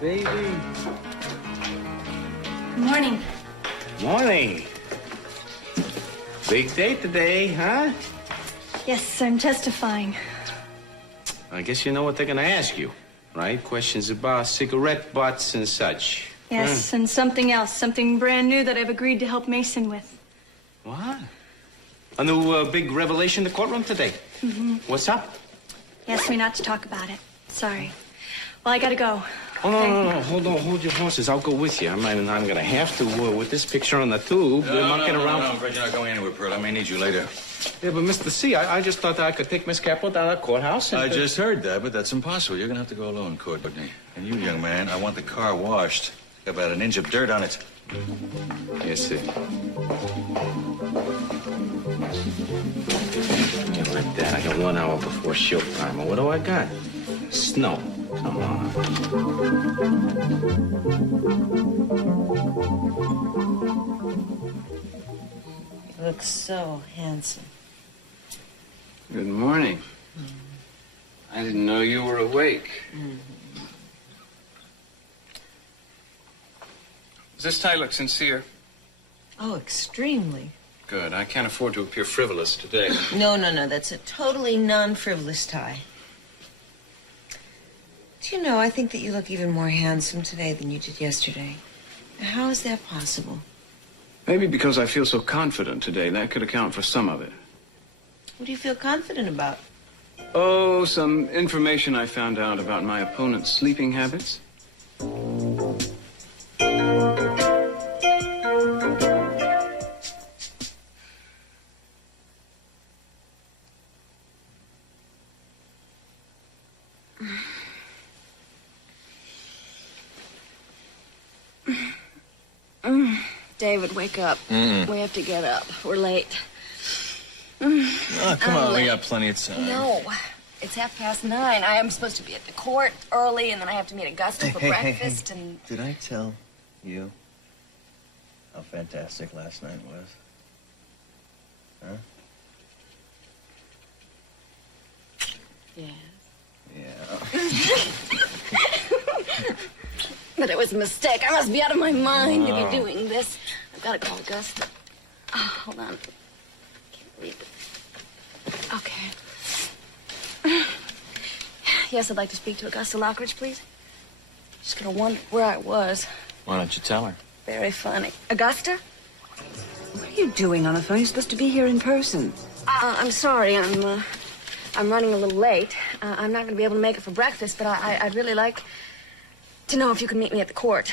baby. Good morning. Morning. Big day today, huh? Yes, I'm testifying. I guess you know what they're gonna ask you, right? Questions about cigarette butts and such. Yes, and something else, something brand new that I've agreed to help Mason with. What? A new big revelation in the courtroom today? Mm-hmm. What's up? He asked me not to talk about it. Sorry. Well, I gotta go. Oh, no. Hold your horses. I'll go with you. I'm gonna have to, with this picture on the tube, we're mucking around. No, I'm afraid you're not going anywhere, Pearl. I may need you later. Yeah, but Mr. C, I just thought that I could take Miss Capo down to the courthouse and... I just heard that, but that's impossible. You're gonna have to go alone, Courtney. And you, young man, I want the car washed. Got about an inch of dirt on it. Yes, sir. Yeah, like that. I got 1 hour before showtime. And what do I got? Snow. Come on. You look so handsome. Good morning. I didn't know you were awake. Does this tie look sincere? Oh, extremely. Good. I can't afford to appear frivolous today. No. That's a totally non-frivolous tie. Do you know, I think that you look even more handsome today than you did yesterday. How is that possible? Maybe because I feel so confident today. That could account for some of it. What do you feel confident about? Oh, some information I found out about my opponent's sleeping habits. David, wake up. We have to get up. We're late. Oh, come on. We got plenty of time. No, it's 9:30. I am supposed to be at the court early, and then I have to meet Augusta for breakfast. And Did I tell you how fantastic last night was? Huh? yeah. Yeah. But it was a mistake. I must be out of my mind to be doing this. I've got to call Augusta. Oh, hold on. Can't read it. Okay. Yes, I'd like to speak to Augusta Lockridge, please. She's gonna wonder where I was. Why don't you tell her? Very funny. Augusta? What are you doing on the phone? You're supposed to be here in person. I'm sorry. I'm running a little late. I'm not gonna be able to make it for breakfast, but I'd really like to know if you can meet me at the court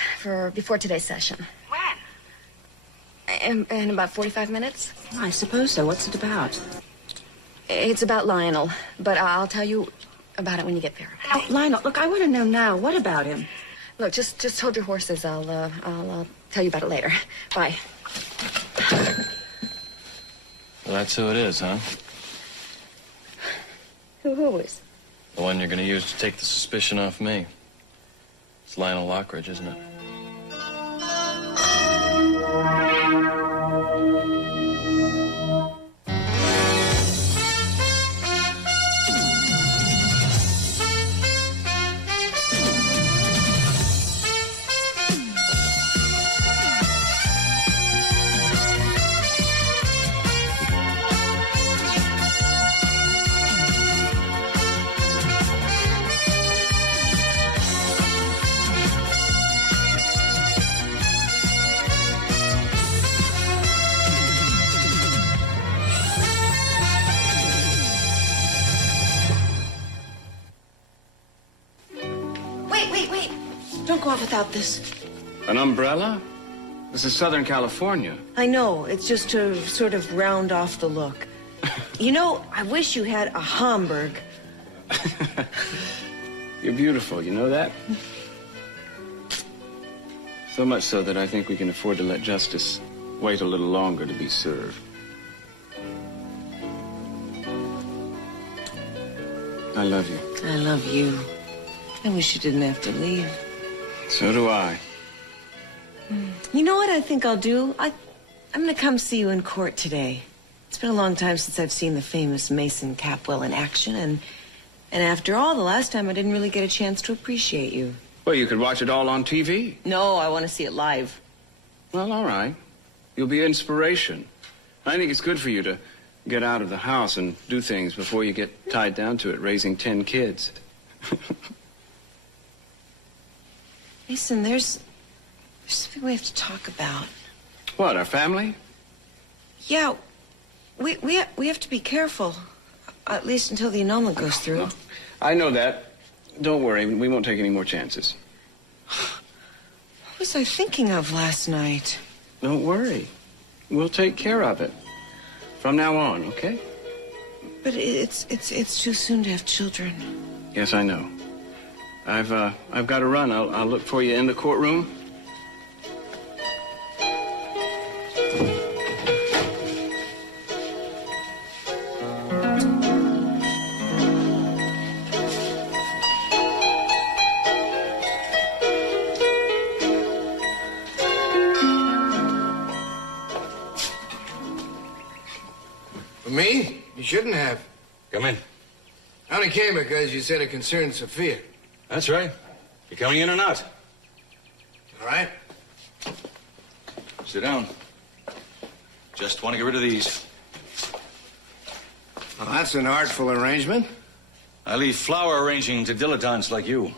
before today's session. When? In about 45 minutes. I suppose so. What's it about? It's about Lionel, but I'll tell you about it when you get there. Oh, Lionel, look, I want to know now. What about him? Look, just hold your horses. I'll tell you about it later. Bye. Well, that's who it is, huh? Who is? The one you're going to use to take the suspicion off me. It's Lionel Lockridge, isn't it? Wait. Don't go off without this. An umbrella? This is Southern California. I know. It's just to sort of round off the look. You know, I wish you had a Hamburg. You're beautiful, you know that? So much so that I think we can afford to let justice wait a little longer to be served. I love you. I love you. I wish you didn't have to leave. So do I. You know what I think I'll do? I'm going to come see you in court today. It's been a long time since I've seen the famous Mason Capwell in action, and after all, the last time I didn't really get a chance to appreciate you. Well, you could watch it all on TV. No, I want to see it live. Well, all right. You'll be inspiration. I think it's good for you to get out of the house and do things before you get tied down to it, raising 10 kids. Mason, there's something we have to talk about. What, our family? Yeah, we have to be careful, at least until the annulment goes through. No. I know that. Don't worry, we won't take any more chances. What was I thinking of last night? Don't worry. We'll take care of it. From now on, okay? But it's too soon to have children. Yes, I know. I've got to run. I'll look for you in the courtroom. For me? You shouldn't have. Come in. I only came because you said it concerned Sophia. That's right. You coming in or not? All right? Sit down. Just want to get rid of these. Well, that's an artful arrangement. I leave flower arranging to dilettantes like you.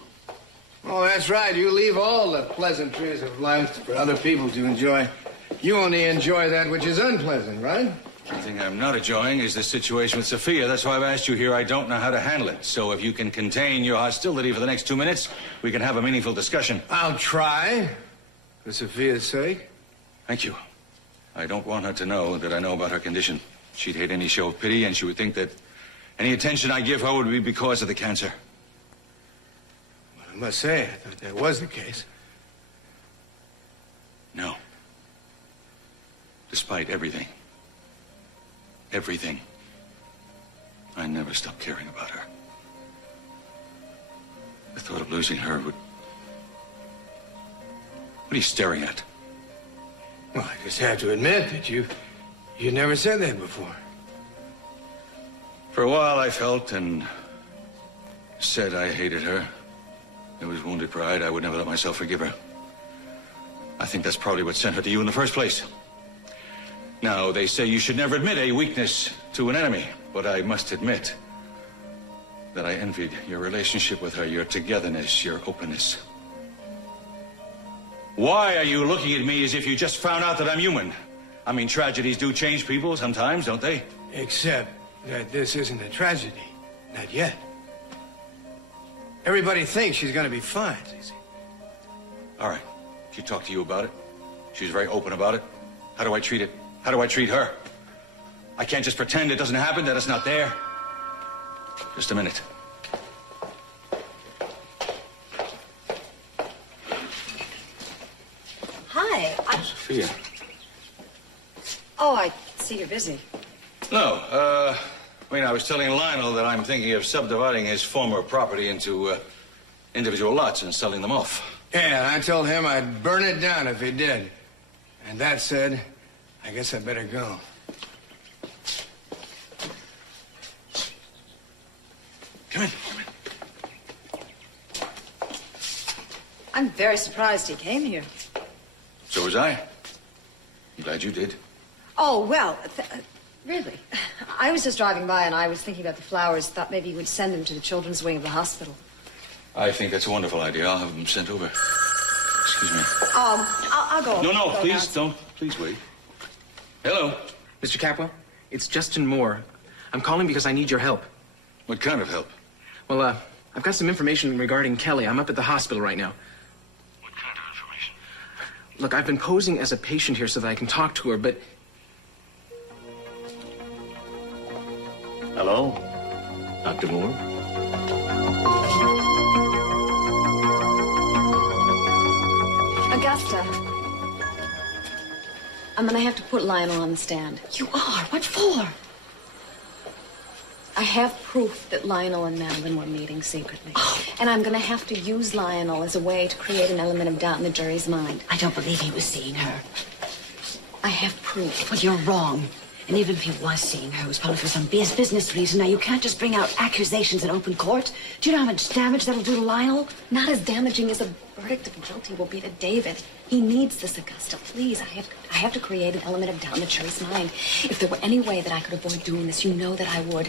Oh, that's right. You leave all the pleasantries of life for other people to enjoy. You only enjoy that which is unpleasant, right? The thing I'm not enjoying is this situation with Sophia. That's why I've asked you here. I don't know how to handle it. So if you can contain your hostility for the next 2 minutes, we can have a meaningful discussion. I'll try, for Sophia's sake. Thank you. I don't want her to know that I know about her condition. She'd hate any show of pity, and she would think that any attention I give her would be because of the cancer. Well, I must say, I thought that was the case. No. Despite everything. Everything. I never stopped caring about her. The thought of losing her would... What are you staring at? Well, I just have to admit that you never said that before. For a while, I felt and said I hated her. It was wounded pride. I would never let myself forgive her. I think that's probably what sent her to you in the first place. Now, they say you should never admit a weakness to an enemy, but I must admit that I envied your relationship with her, your togetherness, your openness. Why are you looking at me as if you just found out that I'm human? I mean, tragedies do change people sometimes, don't they? Except that this isn't a tragedy. Not yet. Everybody thinks she's gonna be fine, Cece. All right. She talked to you about it. She was very open about it. How do I treat it? How do I treat her? I can't just pretend it doesn't happen, that it's not there. Just a minute. Hi. Sophia. Oh, I see you're busy. No, I was telling Lionel that I'm thinking of subdividing his former property into individual lots and selling them off. Yeah, and I told him I'd burn it down if he did. And that said, I guess I better go. Come in. I'm very surprised he came here. So was I. I'm glad you did. Oh, well, really. I was just driving by and I was thinking about the flowers. Thought maybe you would send them to the children's wing of the hospital. I think that's a wonderful idea. I'll have them sent over. Excuse me. I'll go. No, Go please downstairs. don't. Please wait. Hello. Mr. Capwell, it's Justin Moore. I'm calling because I need your help. What kind of help? Well, I've got some information regarding Kelly. I'm up at the hospital right now. What kind of information? Look, I've been posing as a patient here so that I can talk to her, but... Hello? Dr. Moore? Augusta. I'm gonna have to put Lionel on the stand. You are? What for? I have proof that Lionel and Madeline were meeting secretly. Oh. And I'm gonna have to use Lionel as a way to create an element of doubt in the jury's mind. I don't believe he was seeing her. I have proof. Well, you're wrong. And even if he was seeing her, it was probably for some business reason. Now, you can't just bring out accusations in open court. Do you know how much damage that'll do to Lionel? Not as damaging as a verdict of guilty will be to David. He needs this, Augusta. Please, I have to create an element of doubt in the jury's mind. If there were any way that I could avoid doing this, you know that I would.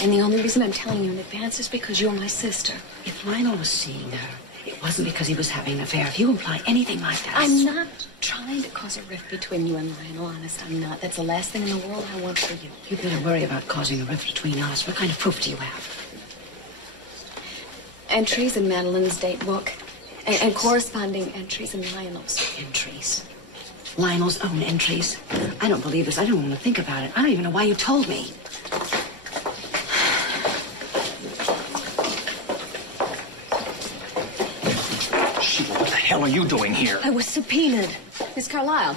And the only reason I'm telling you in advance is because you're my sister. If Lionel was seeing her, it wasn't because he was having an affair. If you imply anything like that... I'm not trying to cause a rift between you and Lionel, honest, I'm not. That's the last thing in the world I want for you. You better worry about causing a rift between us. What kind of proof do you have? Entries in Madeline's date book. And corresponding entries in Lionel's. Entries? Lionel's own entries? I don't believe this. I don't want to think about it. I don't even know why you told me. Sheila, what the hell are you doing here? I was subpoenaed. Miss Carlyle,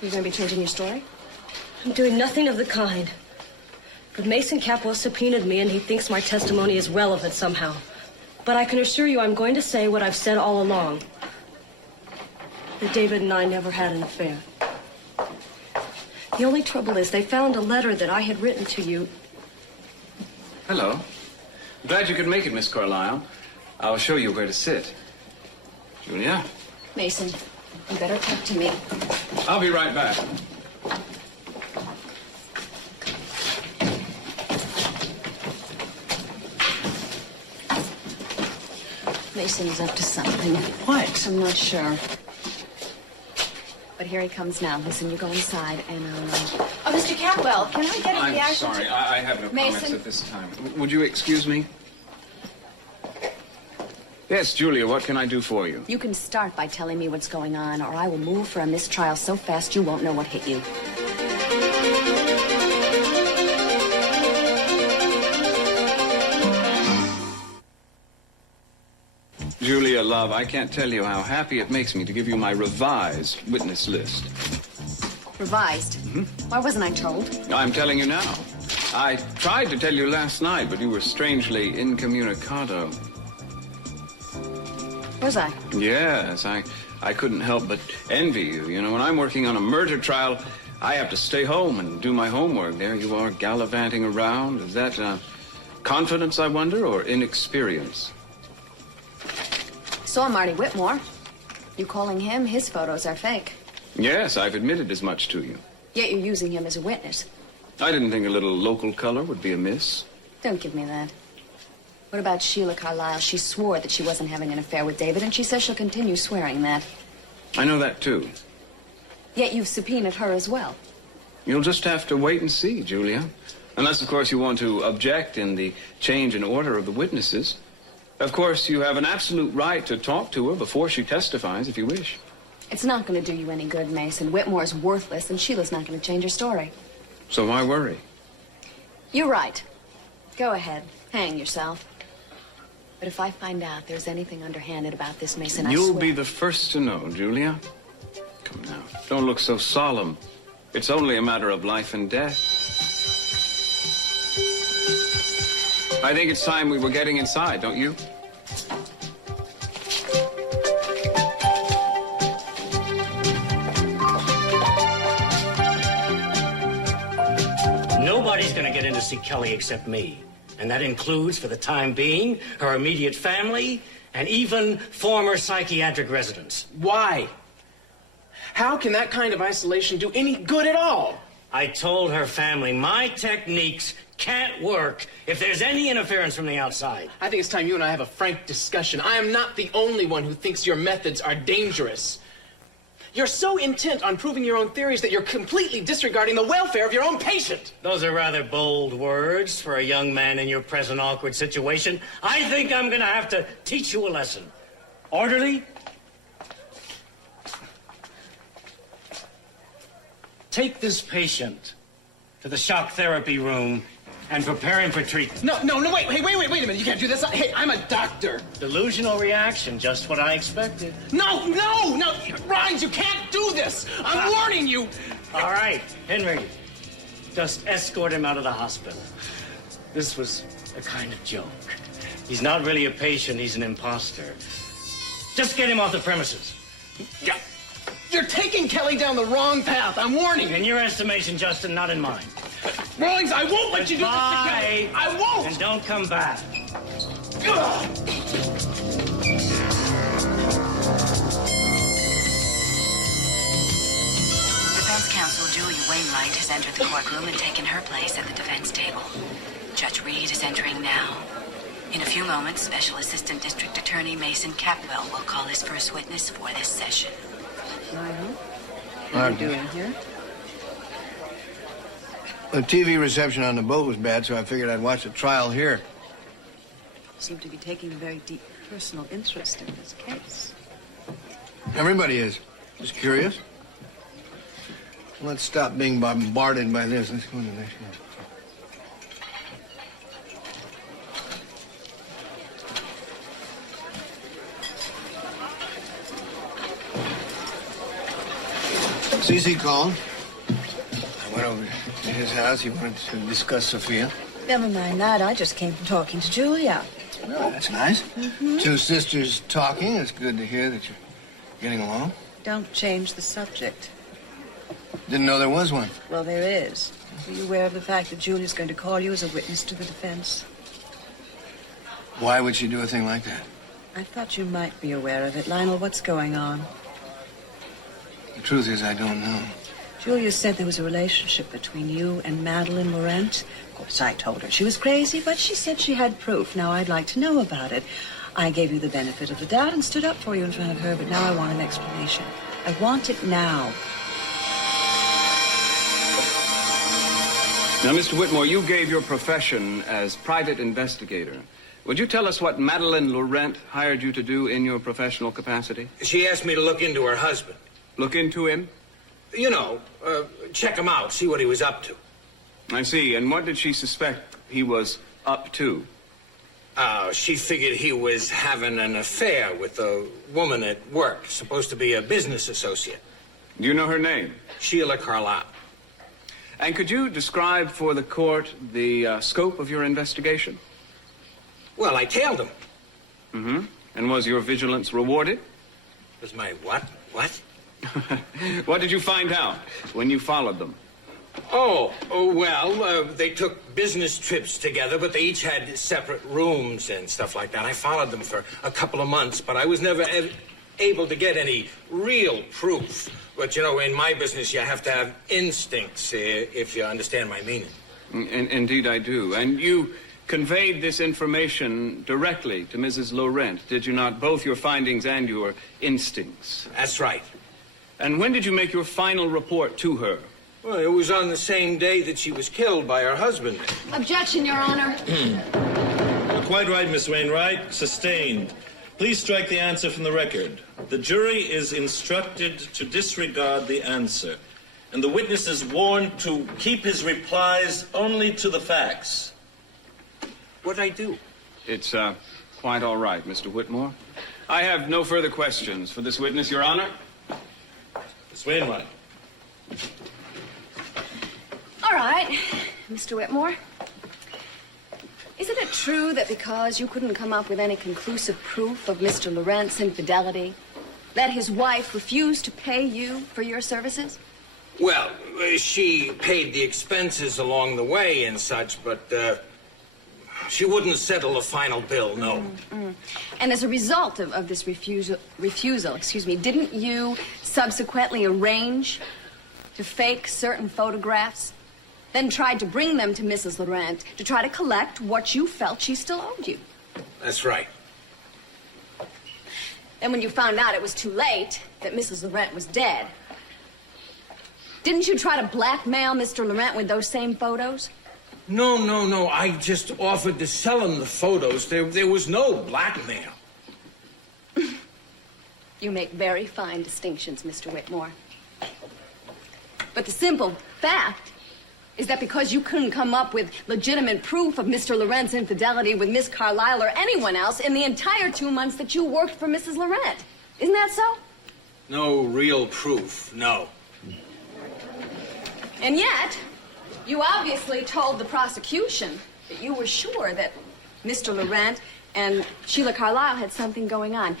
you going to be changing your story? I'm doing nothing of the kind. But Mason Capwell subpoenaed me, and he thinks my testimony is relevant somehow. But I can assure you I'm going to say what I've said all along. That David and I never had an affair. The only trouble is they found a letter that I had written to you. Hello. Glad you could make it, Miss Carlyle. I'll show you where to sit. Julia? Mason, you better talk to me. I'll be right back. Mason is up to something. What? I'm not sure. But here he comes now. Listen, you go inside and I'll... Oh, Mr. Catwell, can I get a I'm reaction? sorry. I have no comments Mason? at this time. Would you excuse me? Yes, Julia, what can I do for you? You can start by telling me what's going on, or I will move for a mistrial so fast you won't know what hit you. Julia, love, I can't tell you how happy it makes me to give you my revised witness list. Revised? Why wasn't I told? I'm telling you now. I tried to tell you last night, but you were strangely incommunicado. Was I? Yes, I couldn't help but envy you. You know, when I'm working on a murder trial, I have to stay home and do my homework. There you are, gallivanting around. Is that confidence, I wonder, or inexperience? Saw Marty Whitmore. You calling him? His photos are fake. Yes, I've admitted as much to you. Yet you're using him as a witness. I didn't think a little local color would be amiss. Don't give me that. What about Sheila Carlyle? She swore that she wasn't having an affair with David, and she says she'll continue swearing that. I know that, too. Yet you've subpoenaed her as well. You'll just have to wait and see, Julia. Unless, of course, you want to object in the change in order of the witnesses. Of course, you have an absolute right to talk to her before she testifies, if you wish. It's not going to do you any good, Mason. Whitmore's worthless, and Sheila's not going to change her story. So why worry? You're right. Go ahead. Hang yourself. But if I find out there's anything underhanded about this, Mason, I You'll swear... be the first to know, Julia. Come now, don't look so solemn. It's only a matter of life and death. I think it's time we were getting inside, don't you? Nobody's gonna get in to see Kelly except me. And that includes, for the time being, her immediate family and even former psychiatric residents. Why? How can that kind of isolation do any good at all? I told her family my techniques can't work if there's any interference from the outside. I think it's time you and I have a frank discussion. I am not the only one who thinks your methods are dangerous. You're so intent on proving your own theories that you're completely disregarding the welfare of your own patient. Those are rather bold words for a young man in your present awkward situation. I think I'm gonna have to teach you a lesson. Orderly? Take this patient to the shock therapy room and prepare him for treatment. No, wait a minute. You can't do this. Hey, I'm a doctor. Delusional reaction, just what I expected. No, Rhines, you can't do this. I'm warning you. All right, Henry, just escort him out of the hospital. This was a kind of joke. He's not really a patient, he's an imposter. Just get him off the premises. Yeah. You're You're taking Kelly down the wrong path. I'm warning you. In your estimation, Justin, not in mine. Rawlings, I won't let you do this to Kelly. I won't. And don't come back. Defense counsel Julia Wainwright has entered the courtroom and taken her place at the defense table. Judge Reed is entering now. In a few moments, Special Assistant District Attorney Mason Capwell will call his first witness for this session. What are you doing here? The TV reception on the boat was bad, so I figured I'd watch the trial here. You seem to be taking a very deep personal interest in this case. Everybody is. Just curious. Let's stop being bombarded by this. Let's go to the next one. CC called. I went over to his house. He wanted to discuss Sophia. Never mind that. I just came from talking to Julia. Oh, that's nice. Two sisters talking. It's good to hear that you're getting along. Don't change the subject. Didn't know there was one. Well, there is. Are you aware of the fact that Julia's going to call you as a witness to the defense? Why would she do a thing like that? I thought you might be aware of it. Lionel, what's going on? The truth is, I don't know. Julia said there was a relationship between you and Madeline Laurent. Of course, I told her she was crazy, but she said she had proof. Now, I'd like to know about it. I gave you the benefit of the doubt and stood up for you in front of her, but now I want an explanation. I want it now. Now, Mr. Whitmore, you gave your profession as private investigator. Would you tell us what Madeline Laurent hired you to do in your professional capacity? She asked me to look into her husband. Look into him? You know, check him out, see what he was up to. I see. And what did she suspect he was up to? She figured he was having an affair with a woman at work, supposed to be a business associate. Do you know her name? Sheila Carlisle. And could you describe for the court the scope of your investigation? Well, I tailed him. Mm-hmm. And was your vigilance rewarded? Was my what? What? What did you find out when you followed them? Well, they took business trips together, but they each had separate rooms and stuff like that. I followed them for a couple of months, but I was never able to get any real proof. But, you know, in my business, you have to have instincts, if you understand my meaning. Indeed, I do. And you conveyed this information directly to Mrs. Laurent, did you not? Both your findings and your instincts. That's right. And when did you make your final report to her? Well, it was on the same day that she was killed by her husband. Objection, Your Honor. You're quite right, Miss Wainwright. Sustained. Please strike the answer from the record. The jury is instructed to disregard the answer, and the witness is warned to keep his replies only to the facts. What'd I do? It's, quite all right, Mr. Whitmore. I have no further questions for this witness, Your Honor. Miss Wainwright. All right, Mr. Whitmore. Isn't it true that because you couldn't come up with any conclusive proof of Mr. Laurent's infidelity, that his wife refused to pay you for your services? Well, she paid the expenses along the way and such, but she wouldn't settle a final bill, no. And as a result of this refusal, didn't you subsequently arrange to fake certain photographs, then tried to bring them to Mrs. Laurent to try to collect what you felt she still owed you? That's right. Then when you found out it was too late, that Mrs. Laurent was dead, didn't you try to blackmail Mr. Laurent with those same photos? No. I just offered to sell him the photos. There was no blackmail. You make very fine distinctions, Mr. Whitmore. But the simple fact is that because you couldn't come up with legitimate proof of Mr. Laurent's infidelity with Miss Carlisle or anyone else in the entire 2 months that you worked for Mrs. Laurent. Isn't that so? No real proof, no. And yet, you obviously told the prosecution that you were sure that Mr. Laurent and Sheila Carlisle had something going on.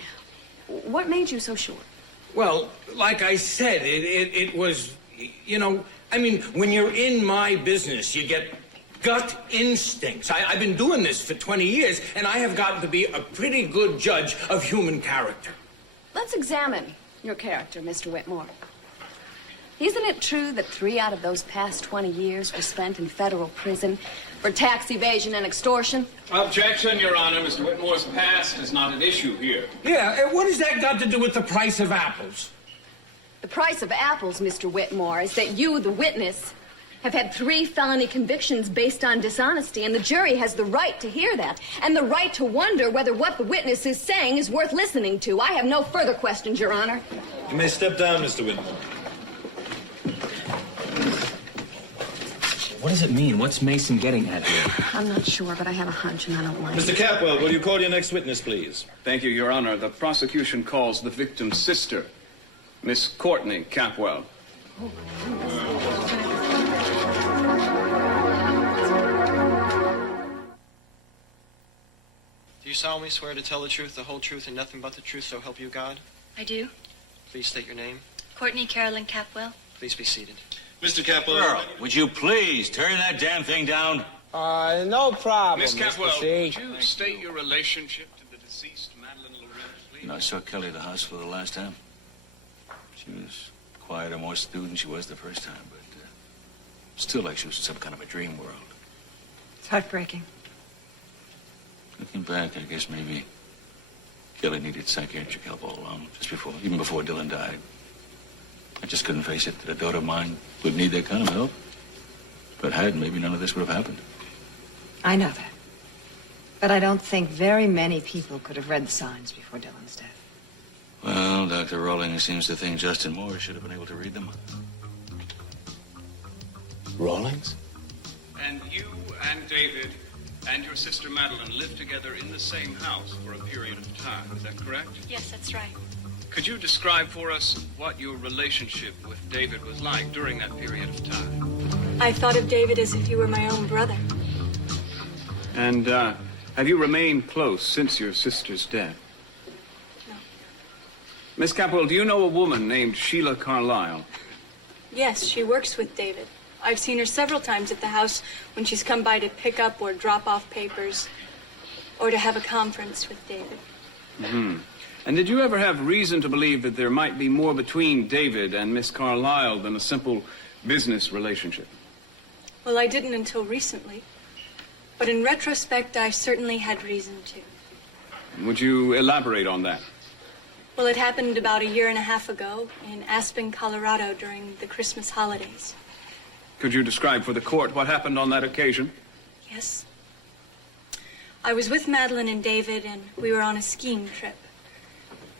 What made you so sure? Well, like I said, it was, you know, I mean, when you're in my business, you get gut instincts. I've been doing this for 20 years, and I have gotten to be a pretty good judge of human character. Let's examine your character, Mr. Whitmore. Isn't it true that 3 out of those past 20 years were spent in federal prison for tax evasion and extortion? Objection, Your Honor. Mr. Whitmore's past is not an issue here. Yeah, what has that got to do with the price of apples? The price of apples, Mr. Whitmore, is that you, the witness, have had 3 felony convictions based on dishonesty, and the jury has the right to hear that, and the right to wonder whether what the witness is saying is worth listening to. I have no further questions, Your Honor. You may step down, Mr. Whitmore. What does it mean? What's Mason getting at here? I'm not sure, but I have a hunch, and I don't like it. Mr. Capwell, will you call your next witness, please? Thank you, Your Honor. The prosecution calls the victim's sister, Miss Courtney Capwell. Do you solemnly swear to tell the truth, the whole truth, and nothing but the truth, so help you God? I do. Please state your name. Courtney Carolyn Capwell. Please be seated. Mr. Capwell. Earl, would you please turn that damn thing down? No problem, Miss Capwell, Mr. C. would you state your relationship to the deceased Madeline Lorenz, please? You know, I saw Kelly at the hospital the last time. She was quieter, more stewed than she was the first time, but still like she was in some kind of a dream world. It's heartbreaking. Looking back, I guess maybe Kelly needed psychiatric help all along, even before Dylan died. I just couldn't face it that a daughter of mine would need that kind of help. If it had, maybe none of this would have happened. I know that. But I don't think very many people could have read the signs before Dylan's death. Well, Dr. Rawlings seems to think Justin Moore should have been able to read them. Rawlings? And you and David and your sister Madeline lived together in the same house for a period of time. Is that correct? Yes, that's right. Could you describe for us what your relationship with David was like during that period of time? I thought of David as if he were my own brother. And have you remained close since your sister's death? No. Miss Capwell, do you know a woman named Sheila Carlisle? Yes, she works with David. I've seen her several times at the house when she's come by to pick up or drop off papers or to have a conference with David. Mm-hmm. And did you ever have reason to believe that there might be more between David and Miss Carlisle than a simple business relationship? Well, I didn't until recently. But in retrospect, I certainly had reason to. Would you elaborate on that? Well, it happened about 1.5 years ago in Aspen, Colorado during the Christmas holidays. Could you describe for the court what happened on that occasion? Yes. I was with Madeline and David, and we were on a skiing trip.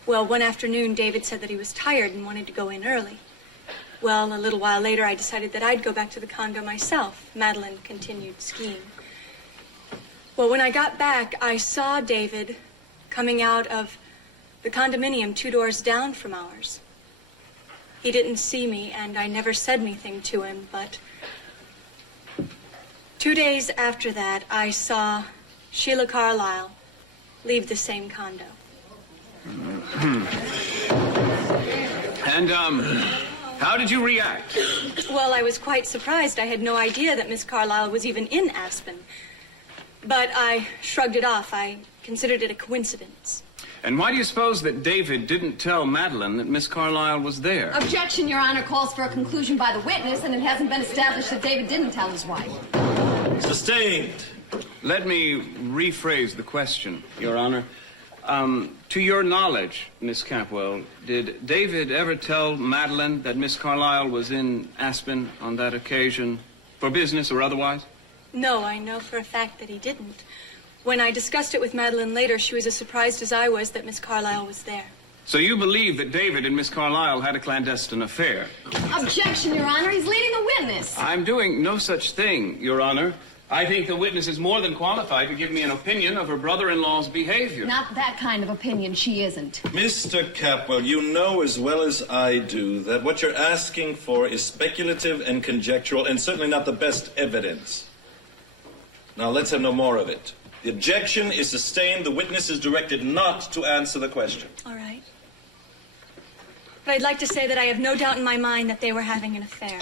Well, one afternoon, David said that he was tired and wanted to go in early. Well, a little while later, I decided that I'd go back to the condo myself. Madeline continued skiing. Well, when I got back, I saw David coming out of the condominium 2 doors down from ours. He didn't see me, and I never said anything to him, but 2 days after that, I saw Sheila Carlisle leave the same condo. And, how did you react? Well, I was quite surprised. I had no idea that Miss Carlisle was even in Aspen. But I shrugged it off. I considered it a coincidence. And why do you suppose that David didn't tell Madeline that Miss Carlisle was there? Objection, Your Honor, calls for a conclusion by the witness, and it hasn't been established that David didn't tell his wife. Sustained. Let me rephrase the question, Your Honor. To your knowledge, Miss Capwell, did David ever tell Madeline that Miss Carlisle was in Aspen on that occasion, for business or otherwise? No, I know for a fact that he didn't. When I discussed it with Madeline later, she was as surprised as I was that Miss Carlisle was there. So you believe that David and Miss Carlisle had a clandestine affair? Objection, Your Honor. He's leading the witness. I'm doing no such thing, Your Honor. I think the witness is more than qualified to give me an opinion of her brother-in-law's behavior. Not that kind of opinion. She isn't. Mr. Capwell, you know as well as I do that what you're asking for is speculative and conjectural and certainly not the best evidence. Now, let's have no more of it. The objection is sustained. The witness is directed not to answer the question. All right. But I'd like to say that I have no doubt in my mind that they were having an affair.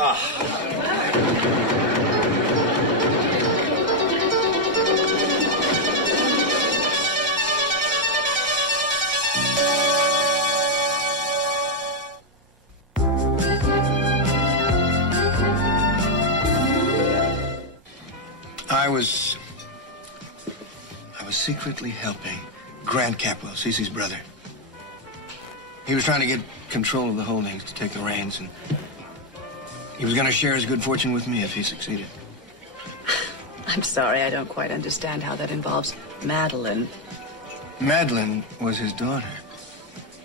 I was secretly helping Grant Capwell, Cece's brother. He was trying to get control of the holdings, to take the reins, and he was going to share his good fortune with me if he succeeded. I'm sorry, I don't quite understand how that involves Madeline. Madeline was his daughter.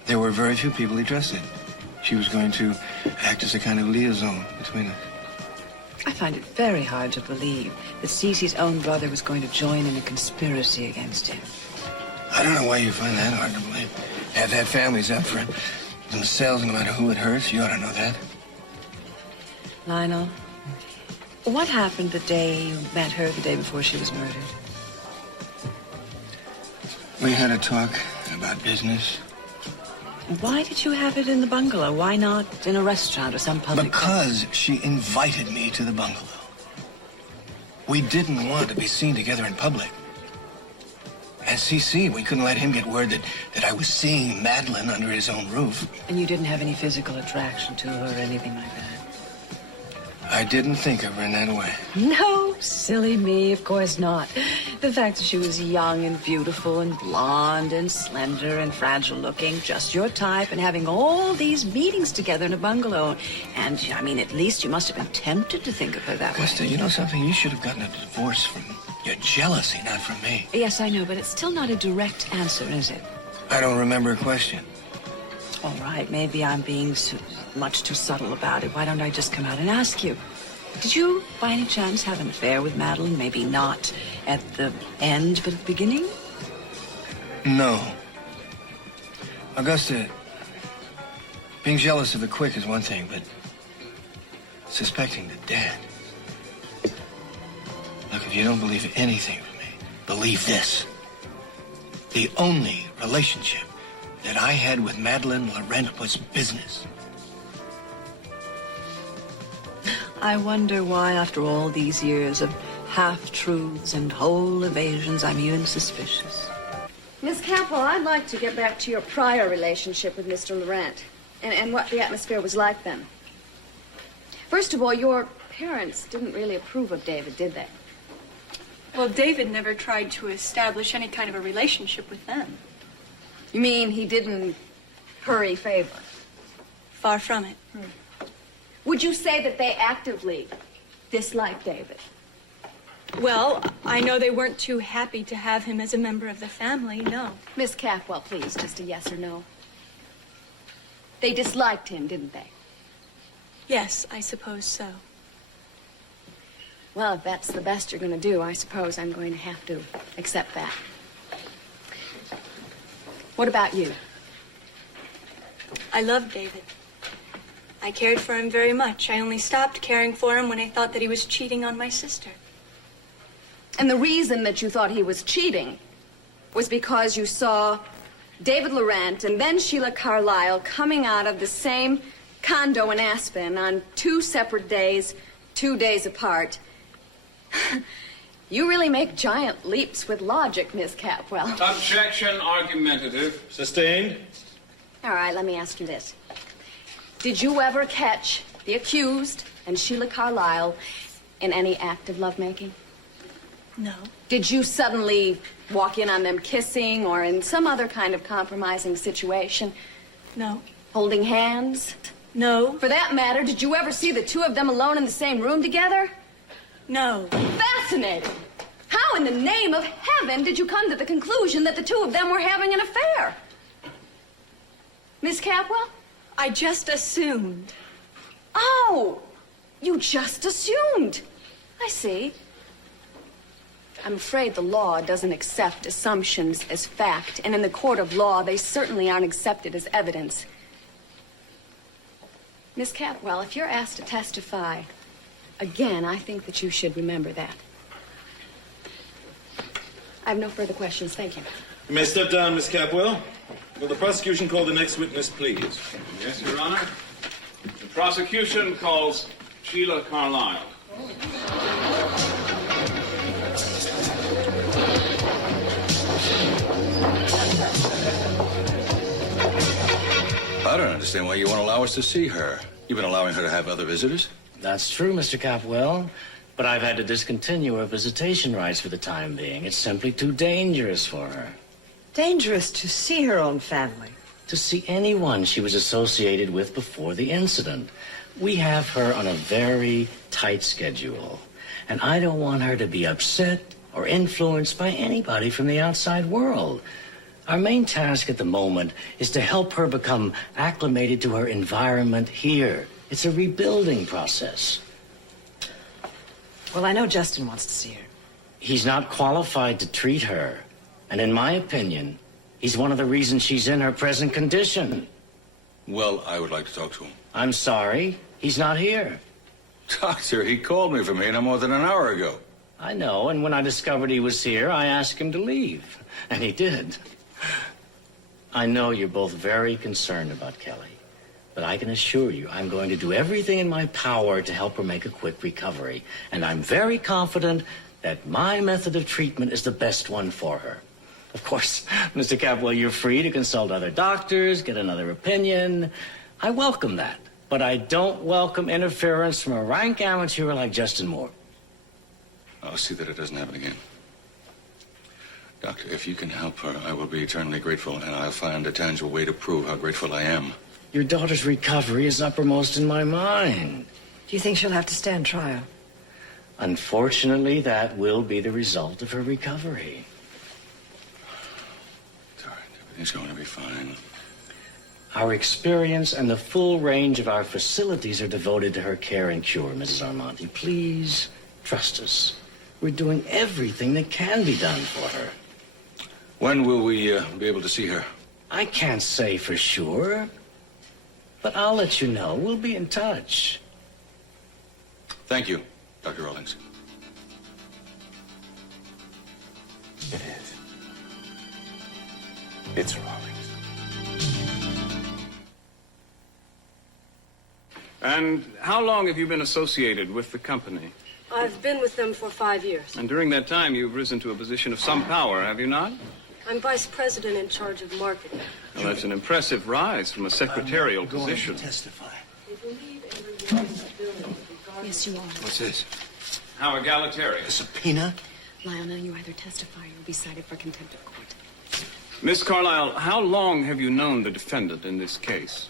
There were very few people he trusted. She was going to act as a kind of liaison between us. I find it very hard to believe that Cece's own brother was going to join in a conspiracy against him. I don't know why you find that hard to believe. Half that family's up for themselves, no matter who it hurts. You ought to know that. Lionel, what happened the day you met her, the day before she was murdered? We had a talk about business. Why did you have it in the bungalow? Why not in a restaurant or some public... Because she invited me to the bungalow. We didn't want to be seen together in public. And CC, we couldn't let him get word that I was seeing Madeline under his own roof. And you didn't have any physical attraction to her or anything like that? I didn't think of her in that way. No, silly me, of course not. The fact that she was young and beautiful and blonde and slender and fragile looking, just your type, and having all these meetings together in a bungalow. And, I mean, at least you must have been tempted to think of her that way. Esther, you know something? You should have gotten a divorce from your jealousy, not from me. Yes, I know, but it's still not a direct answer, is it? I don't remember a question. All right, maybe I'm being much too subtle about it. Why don't I just come out and ask you? Did you, by any chance, have an affair with Madeline? Maybe not at the end, but at the beginning? No. Augusta, being jealous of the Quick is one thing, but suspecting the Dad. Look, if you don't believe anything from me, believe this. The only relationship that I had with Madeline Laurent was business. I wonder why, after all these years of half-truths and whole evasions, I'm even suspicious. Miss Capwell, I'd like to get back to your prior relationship with Mr. Laurent and what the atmosphere was like then. First of all, your parents didn't really approve of David, did they? Well, David never tried to establish any kind of a relationship with them. You mean he didn't curry favor? Far from it. Would you say that they actively disliked David? Well, I know they weren't too happy to have him as a member of the family, no. Miss Capwell, please, just a yes or no. They disliked him, didn't they? Yes, I suppose so. Well, if that's the best you're going to do, I suppose I'm going to have to accept that. What about you? I loved David. I cared for him very much. I only stopped caring for him when I thought that he was cheating on my sister. And the reason that you thought he was cheating was because you saw David Laurent and then Sheila Carlisle coming out of the same condo in Aspen on 2 separate days, 2 days apart. You really make giant leaps with logic, Miss Capwell. Objection argumentative. Sustained. All right, let me ask you this. Did you ever catch the accused and Sheila Carlisle in any act of lovemaking? No. Did you suddenly walk in on them kissing or in some other kind of compromising situation? No. Holding hands? No. For that matter, did you ever see the two of them alone in the same room together? No. Fascinating. How in the name of heaven did you come to the conclusion that the two of them were having an affair? Miss Capwell? I just assumed. Oh, you just assumed. I see. I'm afraid the law doesn't accept assumptions as fact, and in the court of law, they certainly aren't accepted as evidence. Miss Capwell, if you're asked to testify again, I think that you should remember that. I have no further questions. Thank you. You may step down, Miss Capwell. Will the prosecution call the next witness, please? Yes, Your Honor. The prosecution calls Sheila Carlisle. I don't understand why you won't allow us to see her. You've been allowing her to have other visitors? That's true, Mr. Capwell. But I've had to discontinue her visitation rights for the time being. It's simply too dangerous for her. Dangerous to see her own family. To see anyone she was associated with before the incident. We have her on a very tight schedule. And I don't want her to be upset or influenced by anybody from the outside world. Our main task at the moment is to help her become acclimated to her environment here. It's a rebuilding process. Well, I know Justin wants to see her. He's not qualified to treat her. And in my opinion, he's one of the reasons she's in her present condition. Well, I would like to talk to him. I'm sorry, he's not here. Doctor, he called me from here no more than an hour ago. I know, and when I discovered he was here, I asked him to leave. And he did. I know you're both very concerned about Kelly. But I can assure you I'm going to do everything in my power to help her make a quick recovery. And I'm very confident that my method of treatment is the best one for her. Of course, Mr. Capwell, you're free to consult other doctors, get another opinion. I welcome that. But I don't welcome interference from a rank amateur like Justin Moore. I'll see that it doesn't happen again. Doctor, if you can help her, I will be eternally grateful, and I'll find a tangible way to prove how grateful I am. Your daughter's recovery is uppermost in my mind. Do you think she'll have to stand trial? Unfortunately, that will be the result of her recovery. It's all right. Everything's going to be fine. Our experience and the full range of our facilities are devoted to her care and cure, Mrs. Armonti. Please trust us. We're doing everything that can be done for her. When will we be able to see her? I can't say for sure. But I'll let you know. We'll be in touch. Thank you, Dr. Rawlings. It is. It's Rawlings. And how long have you been associated with the company? I've been with them for 5 years. And during that time, you've risen to a position of some power, have you not? I'm vice president in charge of marketing. Well, that's an impressive rise from a secretarial position. Testify. Yes, you are. What's this? How egalitarian. A subpoena? Lionel, you either testify or you'll be cited for contempt of court. Miss Carlisle, how long have you known the defendant in this case?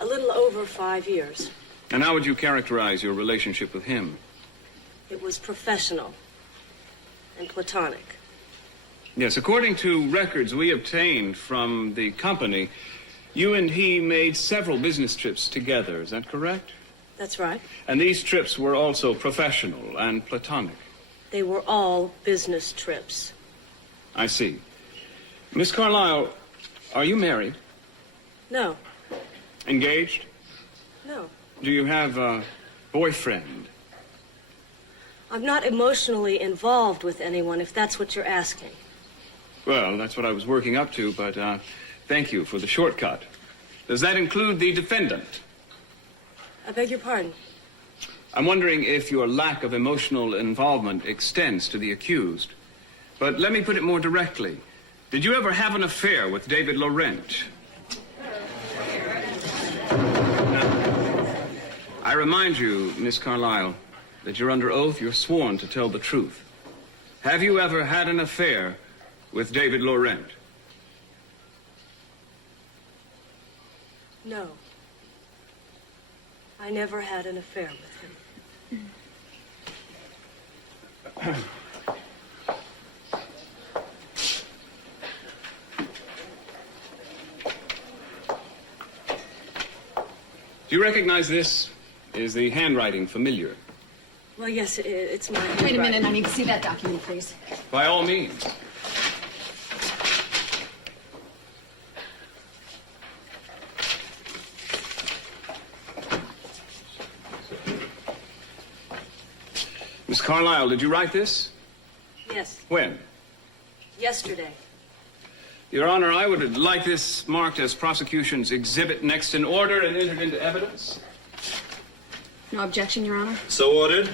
A little over 5 years. And how would you characterize your relationship with him? It was professional and platonic. Yes, according to records we obtained from the company, you and he made several business trips together. Is that correct? That's right. And these trips were also professional and platonic. They were all business trips. I see. Miss Carlisle, are you married? No. Engaged? No. Do you have a boyfriend? I'm not emotionally involved with anyone, if that's what you're asking. Well, that's what I was working up to, but thank you for the shortcut. Does that include the defendant? I beg your pardon? I'm wondering if your lack of emotional involvement extends to the accused. But let me put it more directly. Did you ever have an affair with David Laurent? Now, I remind you, Miss Carlisle, that you're under oath, you're sworn to tell the truth. Have you ever had an affair with David Laurent? No. I never had an affair with him. Do you recognize this? Is the handwriting familiar? Well, yes, it's my Wait a handwriting. minute, I need to see that document, please. By all means. Miss Carlisle, did you write this? Yes, When? yesterday. Your Honor, I would like this marked as prosecution's exhibit next in order and entered into evidence. No objection, Your Honor. So ordered.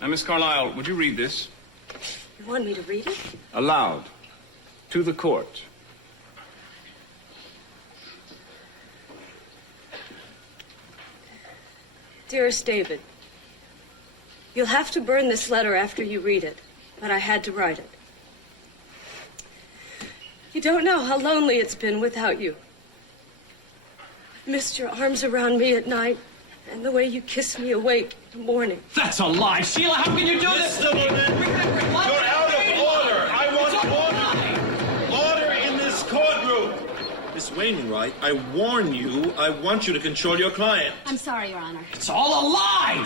Now, Miss Carlyle, would you read this? You want me to read it? Aloud. To the court. Dearest David, you'll have to burn this letter after you read it, but I had to write it. You don't know how lonely it's been without you. I've missed your arms around me at night and the way you kiss me awake in the morning. That's a lie. Sheila, how can you do this to me? You're out of order. I want order. Order in this courtroom. Miss Wainwright, I warn you, I want you to control your client. I'm sorry, Your Honor. It's all a lie!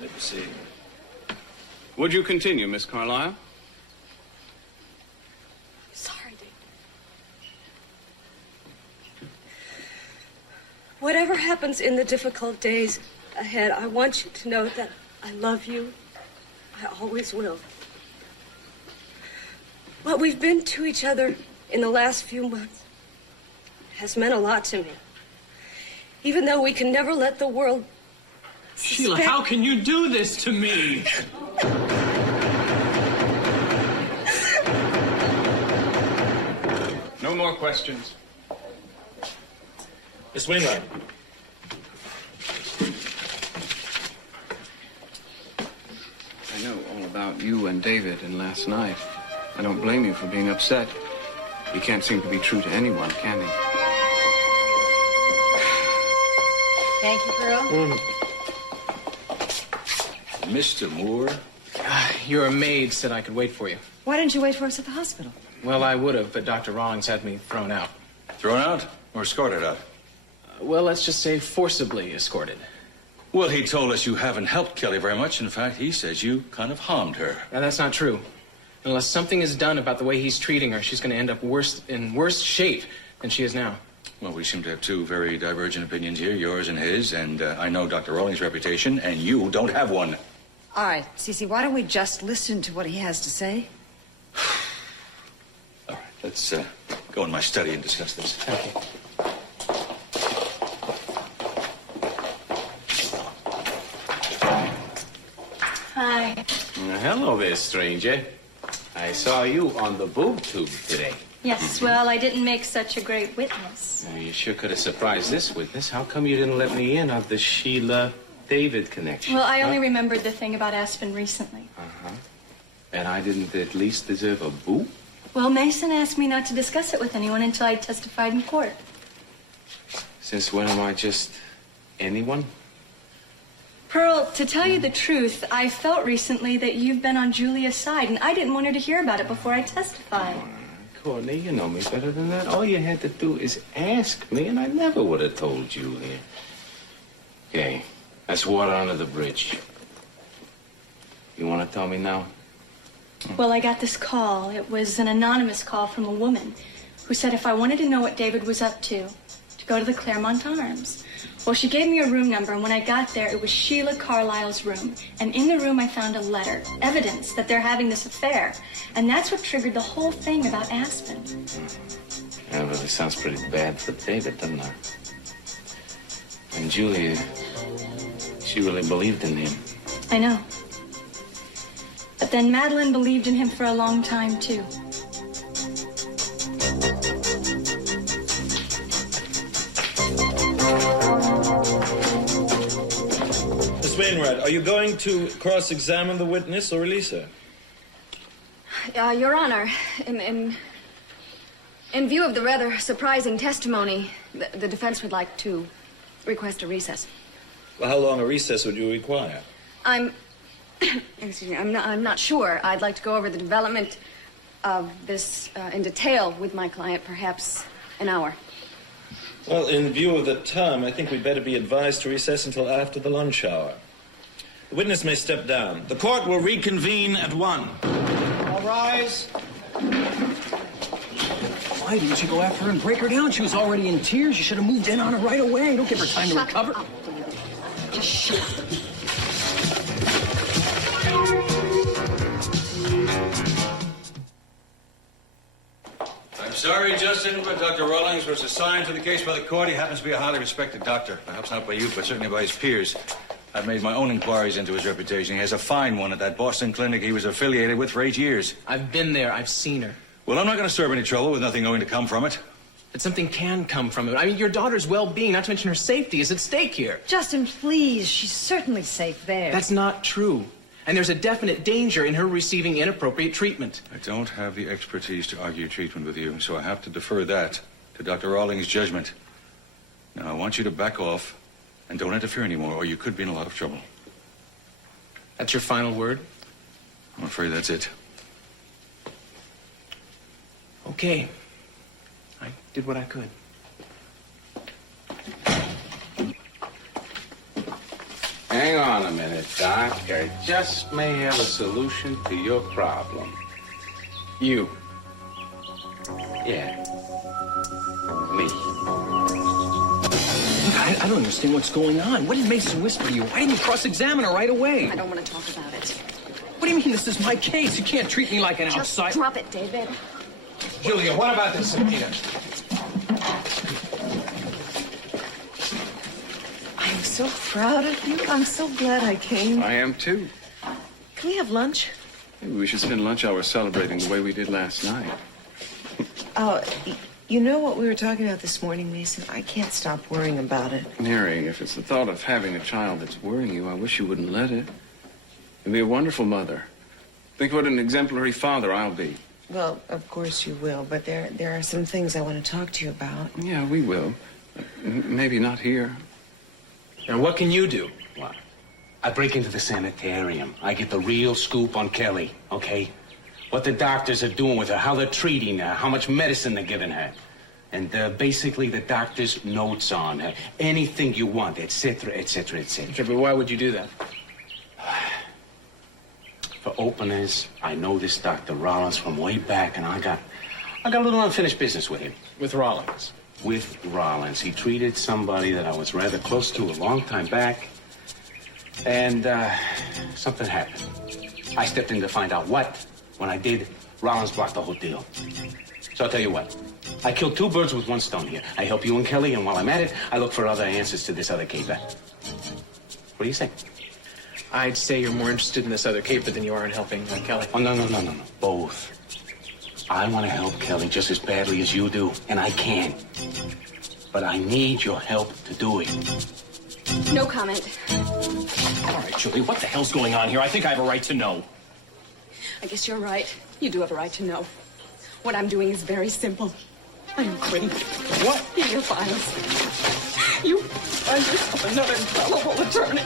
Let me see. Would you continue, Miss Carlyle? Sorry, David. Whatever happens in the difficult days ahead, I want you to know that I love you. I always will. What we've been to each other in the last few months has meant a lot to me. Even though we can never let the world Sheila, how can you do this to me? No more questions. Miss Wainwright. I know all about you and David and last night. I don't blame you for being upset. He can't seem to be true to anyone, can he? Thank you, Pearl. Mr. Moore? Your maid said I could wait for you. Why didn't you wait for us at the hospital? Well, I would have, but Dr. Rawlings had me thrown out. Thrown out or escorted out? Well, let's just say forcibly escorted. Well, he told us you haven't helped Kelly very much. In fact, he says you kind of harmed her. Now, that's not true. Unless something is done about the way he's treating her, she's going to end up in worse shape than she is now. Well, we seem to have two very divergent opinions here, yours and his, and I know Dr. Rawlings' reputation, and you don't have one. All right, Cece, why don't we just listen to what he has to say? All right, let's go in my study and discuss this. Okay. Hi. Hello there, stranger. I saw you on the boob tube today. Yes, well, I didn't make such a great witness. You sure could have surprised this witness. How come you didn't let me in on the Sheila-David connection? Well, I only remembered the thing about Aspen recently. Uh-huh. And I didn't at least deserve a boob? Well, Mason asked me not to discuss it with anyone until I testified in court. Since when am I just anyone? Pearl, to tell you the truth, I felt recently that you've been on Julia's side, and I didn't want her to hear about it before I testified. Courtney, you know me better than that. All you had to do is ask me, and I never would have told Julia. Okay, that's water under the bridge. You want to tell me now? Well, I got this call. It was an anonymous call from a woman who said if I wanted to know what David was up to go to the Claremont Arms. Well, she gave me a room number, and when I got there, it was Sheila Carlisle's room. And in the room, I found a letter, evidence that they're having this affair. And that's what triggered the whole thing about Aspen. That really sounds pretty bad for David, doesn't it? And Julia, she really believed in him. I know. But then Madeline believed in him for a long time, too. Miss Wainwright, are you going to cross-examine the witness or release her? Your Honor, in view of the rather surprising testimony, the defense would like to request a recess. Well, how long a recess would you require? Excuse me, I'm not sure. I'd like to go over the development of this in detail with my client, perhaps an hour. Well, in view of the time, I think we'd better be advised to recess until after the lunch hour. The witness may step down. The court will reconvene at 1. All rise. Why didn't you go after her and break her down? She was already in tears. You should have moved in on her right away. Don't give her time to recover. Just shut up. Sorry, Justin, but Dr. Rawlings was assigned to the case by the court. He happens to be a highly respected doctor. Perhaps not by you, but certainly by his peers. I've made my own inquiries into his reputation. He has a fine one at that Boston clinic he was affiliated with for 8 years. I've been there. I've seen her. Well, I'm not going to stir up any trouble with nothing going to come from it. But something can come from it. I mean, your daughter's well-being, not to mention her safety, is at stake here. Justin, please. She's certainly safe there. That's not true. And there's a definite danger in her receiving inappropriate treatment. I don't have the expertise to argue treatment with you, so I have to defer that to Dr. Rawlings' judgment. Now, I want you to back off and don't interfere anymore, or you could be in a lot of trouble. That's your final word? I'm afraid that's it. Okay. I did what I could. Hang on a minute, Doc. I just may have a solution to your problem. You? Yeah. Me. I don't understand what's going on. What did Mason whisper to you? Why didn't you cross-examine her right away? I don't want to talk about it. What do you mean this is my case? You can't treat me like an Just outsider. drop it, David. Julia, what about this subpoena? I'm so proud of you. I'm so glad I came. I am too. Can we have lunch? Maybe we should spend lunch hour celebrating the way we did last night. You know what we were talking about this morning, Mason? I can't stop worrying about it. Mary, if it's the thought of having a child that's worrying you, I wish you wouldn't let it. You'll be a wonderful mother. Think what an exemplary father I'll be. Well, of course you will, but there are some things I want to talk to you about. Yeah, we will. Maybe not here. And what can you do? What? I break into the sanitarium. I get the real scoop on Kelly, okay? What the doctors are doing with her, how they're treating her, how much medicine they're giving her. And basically the doctor's notes on her. Anything you want, etc., etc., etc. Okay, but why would you do that? For openers, I know this Dr. Rollins from way back, and I got a little unfinished business with him. With Rollins? With Rollins. He treated somebody that I was rather close to a long time back, and something happened. I stepped in to find out what. When I did, Rollins blocked the whole deal. So I'll tell you what. I killed 2 birds with 1 stone here. I help you and Kelly, and while I'm at it, I look for other answers to this other caper. What do you say? I'd say you're more interested in this other caper than you are in helping Kelly. Oh, no. Both. I want to help Kelly just as badly as you do, and I can. But I need your help to do it. No comment. All right, Julie, what the hell's going on here? I think I have a right to know. I guess you're right. You do have a right to know. What I'm doing is very simple. I'm quitting. What? Here are your files. You find yourself another gullible attorney.